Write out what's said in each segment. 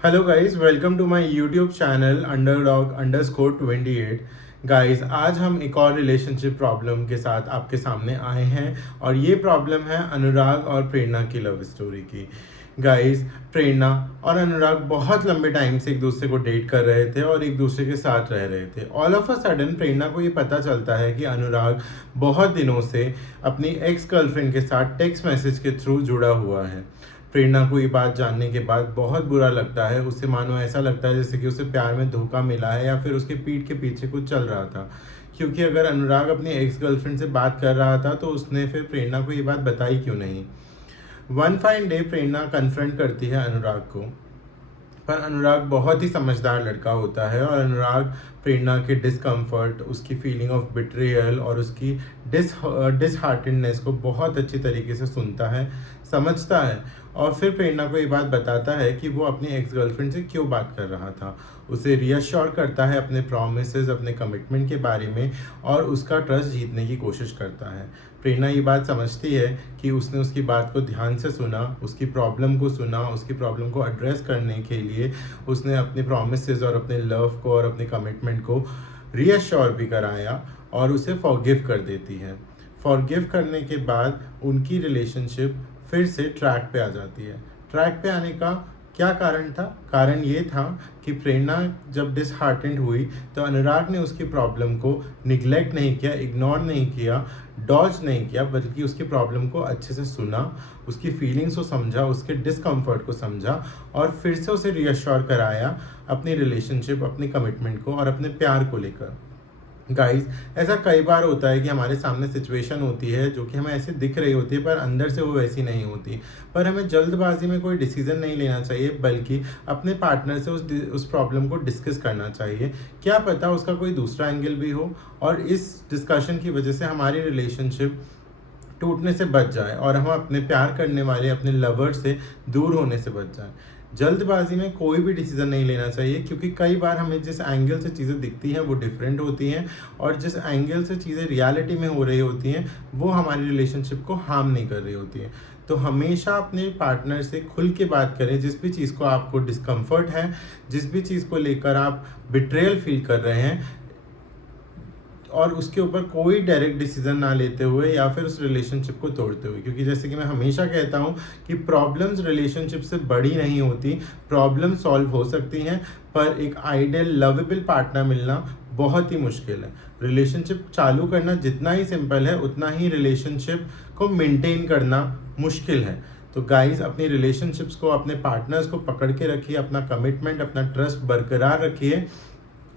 Hello guys, welcome to my YouTube channel underdog_28। Guys, आज हम एक और रिलेशनशिप प्रॉब्लम के साथ आपके सामने आए हैं और ये प्रॉब्लम है अनुराग और प्रेरणा की लव स्टोरी की। गाइस, प्रेरणा और अनुराग बहुत लंबे टाइम से एक दूसरे को डेट कर रहे थे और एक दूसरे के साथ रह रहे थे। ऑल ऑफ अ सडन प्रेरणा को ये पता चलता है कि अनुराग बहुत दिनों से अपनी एक्स गर्लफ्रेंड के साथ टेक्स्ट मैसेज के थ्रू जुड़ा हुआ है। प्रेरणा को ये बात जानने के बाद बहुत बुरा लगता है। उसे मानो ऐसा लगता है जैसे कि उसे प्यार में धोखा मिला है या फिर उसके पीठ के पीछे कुछ चल रहा था। क्योंकि अगर अनुराग अपनी एक्स गर्लफ्रेंड से बात कर रहा था तो उसने फिर प्रेरणा को ये बात बताई क्यों नहीं। वन फाइन डे प्रेरणा कन्फ्रंट करती है अनुराग को, पर अनुराग बहुत ही समझदार लड़का होता है और अनुराग प्रेरणा के डिसकम्फर्ट, उसकी फीलिंग ऑफ बिट्रेयल और उसकी डिसहार्टेडनेस को बहुत अच्छी तरीके से सुनता है, समझता है और फिर प्रेरणा को ये बात बताता है कि वो अपनी एक्स गर्लफ्रेंड से क्यों बात कर रहा था। उसे रीअश्योर करता है अपने प्रॉमिसेस, अपने कमिटमेंट के बारे में और उसका ट्रस्ट जीतने की कोशिश करता है। प्रेरणा ये बात समझती है कि उसने उसकी बात को ध्यान से सुना, उसकी प्रॉब्लम को सुना, उसकी प्रॉब्लम को एड्रेस करने के लिए उसने अपने प्रॉमिसेस और अपने लव को और अपने कमिटमेंट को रीअश्योर भी कराया और उसे फॉरगिव कर देती है। फॉरगिव करने के बाद उनकी रिलेशनशिप फिर से ट्रैक पे आ जाती है। ट्रैक पे आने का क्या कारण था? कारण ये था कि प्रेरणा जब डिसहार्टेंड हुई तो अनुराग ने उसकी प्रॉब्लम को निगलेक्ट नहीं किया, इग्नोर नहीं किया, डॉज नहीं किया, बल्कि उसकी प्रॉब्लम को अच्छे से सुना, उसकी फीलिंग्स को समझा, उसके डिस्कम्फर्ट को समझा और फिर से उसे रीअश्योर कराया अपनी रिलेशनशिप, अपने कमिटमेंट को और अपने प्यार को लेकर। गाइस, ऐसा कई बार होता है कि हमारे सामने सिचुएशन होती है जो कि हमें ऐसे दिख रही होती है पर अंदर से वो वैसी नहीं होती। पर हमें जल्दबाजी में कोई डिसीजन नहीं लेना चाहिए, बल्कि अपने पार्टनर से उस प्रॉब्लम को डिस्कस करना चाहिए। क्या पता उसका कोई दूसरा एंगल भी हो और इस डिस्कशन की वजह से हमारी रिलेशनशिप टूटने से बच जाए और हम अपने प्यार करने वाले अपने लवर से दूर होने से बच जाए। जल्दबाजी में कोई भी डिसीज़न नहीं लेना चाहिए, क्योंकि कई बार हमें जिस एंगल से चीज़ें दिखती हैं वो डिफरेंट होती हैं और जिस एंगल से चीज़ें रियलिटी में हो रही होती हैं वो हमारी रिलेशनशिप को हार्म नहीं कर रही होती हैं। तो हमेशा अपने पार्टनर से खुल के बात करें। जिस भी चीज़ को आपको डिस्कम्फर्ट है, जिस भी चीज़ को लेकर आप बिट्रेयल फील कर रहे हैं, और उसके ऊपर कोई डायरेक्ट डिसीजन ना लेते हुए या फिर उस रिलेशनशिप को तोड़ते हुए। क्योंकि जैसे कि मैं हमेशा कहता हूँ कि प्रॉब्लम्स रिलेशनशिप से बड़ी नहीं होती। प्रॉब्लम सॉल्व हो सकती हैं पर एक आइडियल लवेबल पार्टनर मिलना बहुत ही मुश्किल है। रिलेशनशिप चालू करना जितना ही सिंपल है उतना ही रिलेशनशिप को मेंटेन करना मुश्किल है। तो गाइज, अपनी रिलेशनशिप्स को, अपने पार्टनर्स को पकड़ के रखिए, अपना कमिटमेंट, अपना ट्रस्ट बरकरार रखिए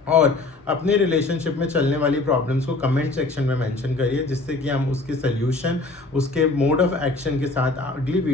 और अपने रिलेशनशिप में चलने वाली प्रॉब्लम्स को कमेंट सेक्शन में मेंशन करिए, जिससे कि हम उसके सल्यूशन, उसके मोड ऑफ एक्शन के साथ अगली वीडियो